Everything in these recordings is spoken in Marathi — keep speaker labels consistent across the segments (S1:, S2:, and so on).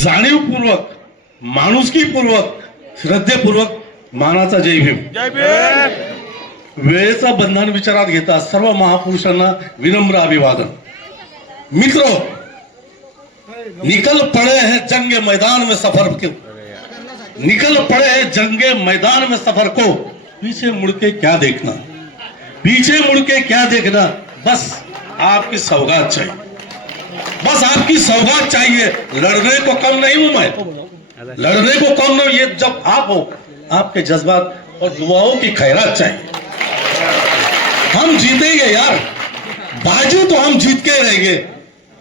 S1: जाणीवपूर्वक माणुसकीपूर्वक श्रद्धेपूर्वक मानाचा जय भीम. वेळेचं बंधन विचारात घेता सर्व महापुरुषांना विनम्र अभिवादन. मित्रो निकल पड़े हैं जंग मैदान में सफ़र के. निकल पड़े हैं जंगे मैदान में सफ़र को. पीछे मुड़ के क्या देखना? पीछे मुड़ के क्या देखना? बस आपकी सौगात चाहिए। बस आपकी सौगात चाहिए। लड़ने को कम नहीं हूँ मैं। लड़ने को कम नहीं, ये जब आप हो, आपके जज्बात और दुआओं की खैरात चाहिए। हम जीतेंगे यार। बाजू तो हम जीत के रहेंगे।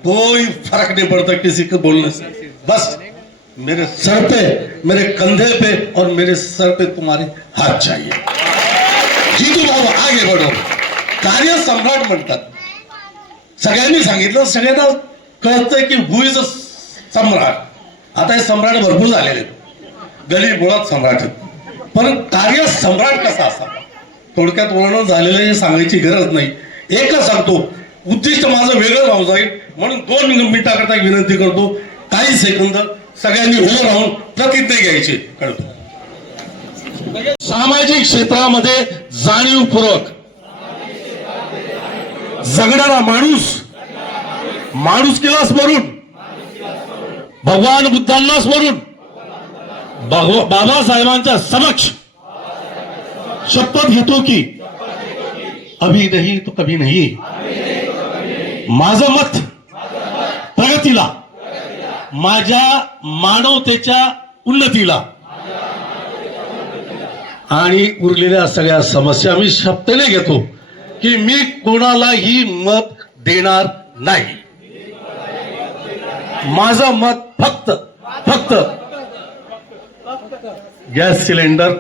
S1: कोई फ़र्क नहीं पड़ता किसी को बोलने से। बस मेरे सर पे, मेरे कंधे पे और मेरे सर पे तुम्हारे हाथ चाहिए। जीतू भाऊ आगे बढो। कार्य सम्राट म्हणतात सगळ्यांनी सांगितलं, सगळ्यांना कळतंय की हु इज अ सम्राट? आता हे सम्राट भरपूर झालेले आहेत. गली मुळात सम्राट पण कार्य सम्राट कसा असा थोडक्यात वर्णन झालेलं हे सांगायची गरज नाही. एकच सांगतो उद्दिष्ट माझं वेगळं राहून जाईल म्हणून दोन मिनिटाकरता विनंती करतो. काही सेकंद सगळ्यांनी उभं राहून प्रतिज्ञा घ्यायची. कळतो. सामाजिक क्षेत्रामध्ये जाणीवपूर्वक जगणारा माणूस माणूस केला स्मरून भगवान बुद्धांना स्मरून. बाबासाहेबांच्या समक्ष. शपथ घेतो की अभी नाही तो कभी नाही. माझं मत प्रगतीला माझ्या मानवतेच्या उन्नतीला. आणि उरलेल्या सगळ्या समस्या मी शपथेने घेतो की मी कोणालाही मत देणार नाही. माझं मत फक्त फक्त. गॅस सिलेंडर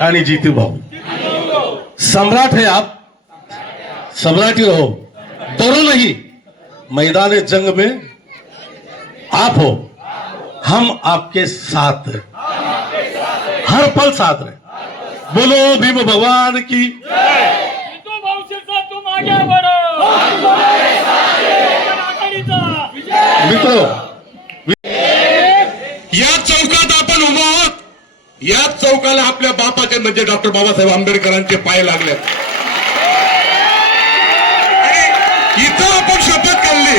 S1: आणि जीतू भाऊ. सम्राट है आप. सम्राट ही रहो. दोनों नहीं. मैदान जंग में आप हो. हम आपके साथ हैं. हर पल साथ रहे. बोलो भीम भगवान की।
S2: तुम आगे बढ़ो।
S1: मित्र
S3: या चौकात आपण उभो आहोत. याच चौकाला आपल्या बापाचे म्हणजे डॉक्टर बाबासाहेब आंबेडकरांचे पाय लागले इथं आपण शपथ केली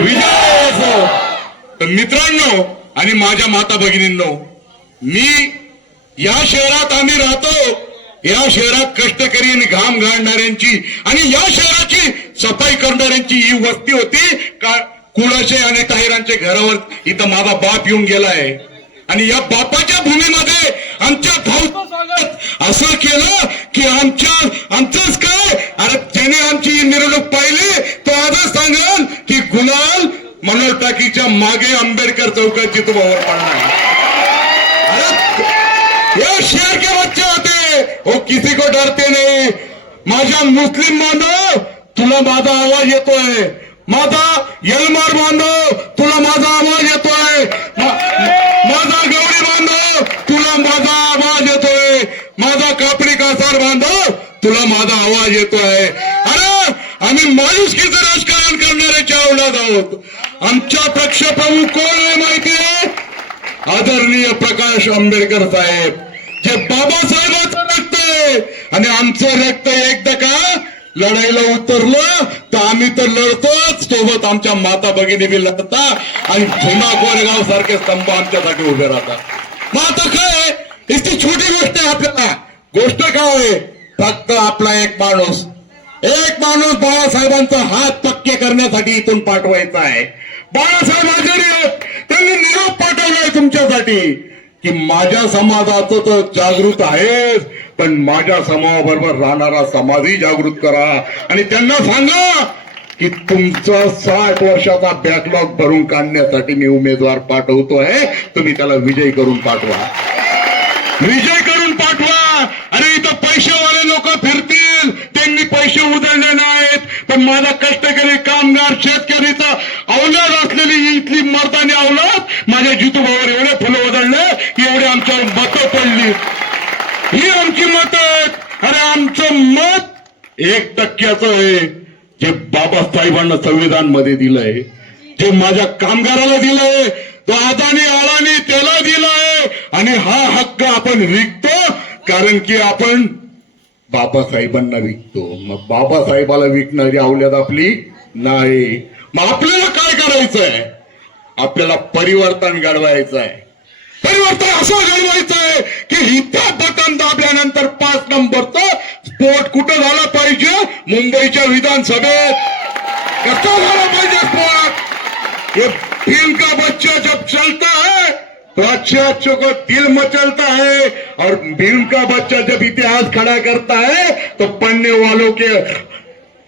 S3: विजय असो. तर मित्रांनो आणि माझ्या माता भगिनींनो मी या शहरात आम्ही राहतो. या शहरात कष्टकरी आणि घाम घालणाऱ्यांची आणि या शहराची सफाई करणाऱ्यांची ही वस्ती होती. का कुळाशे आणि टायरांच्या घरावर इथं माझा बाप येऊन गेलाय. आणि या बापाच्या भूमीमध्ये आमच्या भाऊ असं केलं की आमच्या आमचंच काय? अरे त्याने आमची ही मिरवणूक पाहिली तो आजच सांगेल की गुलाल मनोहर टाकीच्या मागे आंबेडकर चौकात जितूबावर पडणार. या ये शेर के बच्चे होते. हो, वो किसी को डरते नाही माझ्या मुस्लिम बांधव तुला माझा आवाज येतोय. माझा यलमार बांधव तुला माझा आवाज येतोय. माझा गवळी बांधव तुला माझा आवाज येतोय. माझा कापडी कासार बांधव तुला माझा आवाज येतोय. अरे आम्ही माणुसकीचं राजकारण करणाऱ्याच्या आवडात आहोत. आमच्या पक्ष कोण आहे माहिती आहे? आदरणीय प्रकाश आंबेडकर साहेब. जे बाबासाहेबांचं रक्त आहे. आणि आमचं रक्त एकदा का लढाईला उतरलं तर आम्ही तर लढतोच. सोबत आमच्या माता भगिनी बी लढता आणि भीमा कोरेगाव सारखे स्तंभ आमच्यासाठी उभे राहतात. मग आता काय इतकी छोटी गोष्ट आहे आपल्याला. गोष्ट काय आहे? फक्त आपला एक माणूस. एक माणूस बाळासाहेबांचा हात पक्के करण्यासाठी इथून पाठवायचा आहे. बाळासाहेब आजारी त्यांनी निरोप पाठवलाय तुमच्यासाठी. की माझ्या समाजाचं तर जागृत आहेच पण माझ्या समाजाबरोबर राहणारा समाजही जागृत करा. आणि त्यांना सांगा की तुमचा साठ वर्षाचा बॅकलॉग भरून काढण्यासाठी मी उमेदवार पाठवतोय. तुम्ही त्याला विजय करून पाठवा. विजय करून पाठवा अरे इथं पैसेवाले लोक फिरतील त्यांनी पैसे उधळले नाहीत पण माझा कष्टकरी कामगार शेतकरीचा अवलाद असलेली ही इथली मर्दानी अवलाद माझ्या जितूभावर एवढे फुलं उधळले की एवढे आमच्यावर मतं पडली ही आमची मत आहेत अरे आमचं मत एक टक्क्याचं आहे जे बाबासाहेबांना संविधानमध्ये दिलंय जे माझ्या कामगाराला दिलंय तो आदानी आळानी त्याला दिलाय आणि हा हक्क आपण विकतो कारण की आपण बाबासाहेबांना विकतो. मग बाबासाहेबाला विकणारी आवल्यात आपली नाही मग आपल्याला काय करायचंय? आपल्याला परिवर्तन घडवायचं आहे परिवर्तन असं घडवायचं आहे की इथं बटन दाबल्यानंतर पाच नंबरचं स्फोट कुठं झाला पाहिजे? पाहिजे स्फोट फ़िल्म का बच्चा जब चलता है तो अच्छे अच्छों को दिल मचलता है और भीम का बच्चा जब इतिहास खड़ा करता है तो पढ़ने वालों के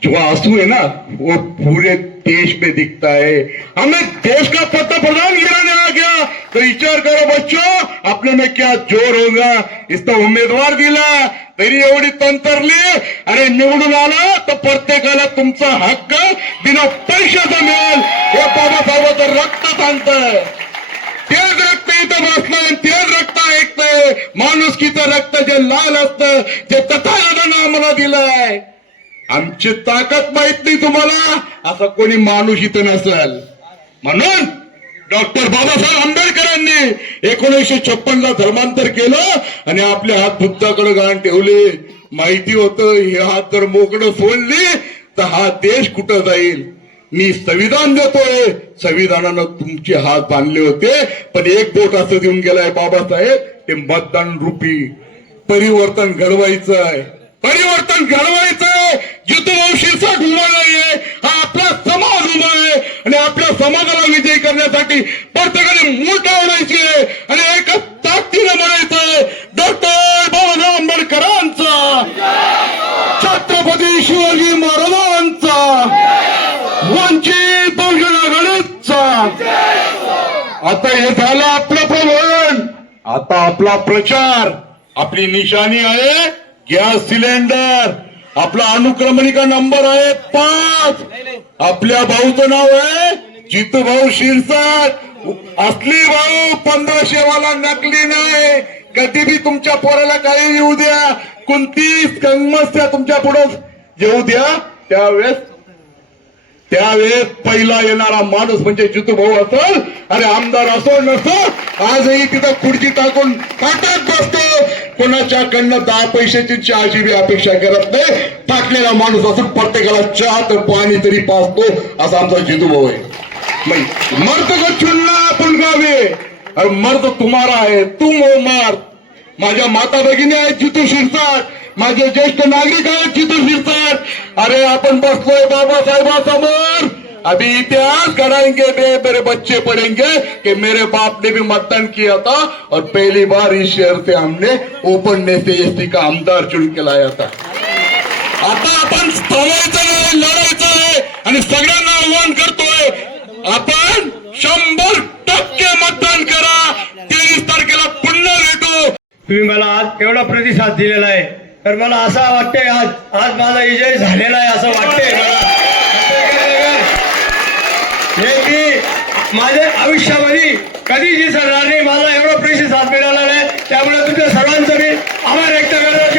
S3: जो आँसू है ना, वो पूरे देश में दिखता है। हमें देश का पता प्रधान गिराने आ गया। तो विचार करो बच्चों, अपने में क्या ज़ोर होगा? इसका उम्मीदवार दिला। तरी एवढी तंतरली अरे निवडून आला तर प्रत्येकाला तुमचा हक्क बिना पैशाचा मिळेल. हे बाबासाहेबाचं रक्त सांगतंय तेच रक्त इथं बसलं तेच रक्त ऐकतंय. माणुसकीचं रक्त जे लाल असतं जे तथागतानं आम्हाला दिलंय. आमची ताकद माहीत नाही तुम्हाला असं कोणी माणूस इथं नसेल. म्हणून डॉक्टर बाबासाहेब आंबेडकरांनी एकोणीसशे छप्पनला धर्मांतर केलं आणि आपले हात बुद्धाकडे गाण ठेवले. माहिती होतं हे हात जर मोकड सोडले तर हा देश कुठं जाईल? मी संविधान देतोय. संविधानानं तुमचे हात बांधले होते पण एक बोट असं देऊन गेलाय बाबासाहेब ते मतदान रूपी परिवर्तन घडवायचं आहे. परिवर्तन घडवायचं आहे जिथून शिरसाट उभा नाहीये हा आपला समाज उभा आहे. आणि आपल्या समाजाला विजयी करण्यासाठी प्रत्येकाने मूठ आवडायची आहे आणि एकच ताकदीनं म्हणायचं आहे डॉक्टर बाबासाहेब आंबेडकरांचा छत्रपती शिवाजी महाराजांचा वंचित बहुजन आघाडीचा. आता हे झालं आपलं प्रबोधन. आता आपला प्रचार. आपली निशाणी आहे गॅस सिलेंडर. आपला अनुक्रमणिका नंबर आहे पाच. आपल्या भाऊचं नाव आहे जितू भाऊ शिरसाट. असली भाऊ पंधराशे वाला नकली नाही. कधी बी तुमच्या पोराला काही येऊ द्या. कोणतीच कंगमस्या तुमच्यापुढे येऊ द्या. त्यावेळेस त्यावेळेस पहिला येणारा माणूस म्हणजे जितूभाऊ असल अरे आमदार असो नसो आजही तिथं खुर्ची टाकून ताटात बसतो. कोणाच्याकडनं दहा पैशाची चहाची बी अपेक्षा करत नाही. टाकलेला माणूस असून प्रत्येकाला चहा तर पाणी तरी पाचतो असा आमचा जितूभाऊ आहे. मर्द को चुनना आपण गावे. अरे मर्द तुम्हाला आहे तुम हो मार. माझ्या माता भगिनी आहेत जितू शिरसाट. माझे ज्येष्ठ नागरिक आहेत जितू शिरसाट. अरे आपण बसलोय बाबासाहेबांसमोर. अभी इतिहास कराएंगे बे मेरे बच्चे पढ़ेंगे कि मेरे बाप ने भी मतदान किया था और पहली बार इस शहर से हमने ओपन ने से एस का आमदार चुन के लाया था। आता आपण थांबायचं नाही लढायचं आहे आणि सगळ्यांना आव्हान करतोय आपण शंभर टक्के मतदान करा. तेवीस तारखेला पुन्हा भेटू.
S4: तुम्ही मला आज एवढा प्रतिसाद दिलेला आहे? तर मला असं वाटतंय आज आज माझा विजय झालेला आहे असं वाटतंय मला. हे की माझ्या आयुष्यामध्ये कधी जी नाही. मला एवढा प्रतिसाद मिळाला नाही त्यामुळे तुमच्या सर्वांचं मी आभार व्यक्त करतो.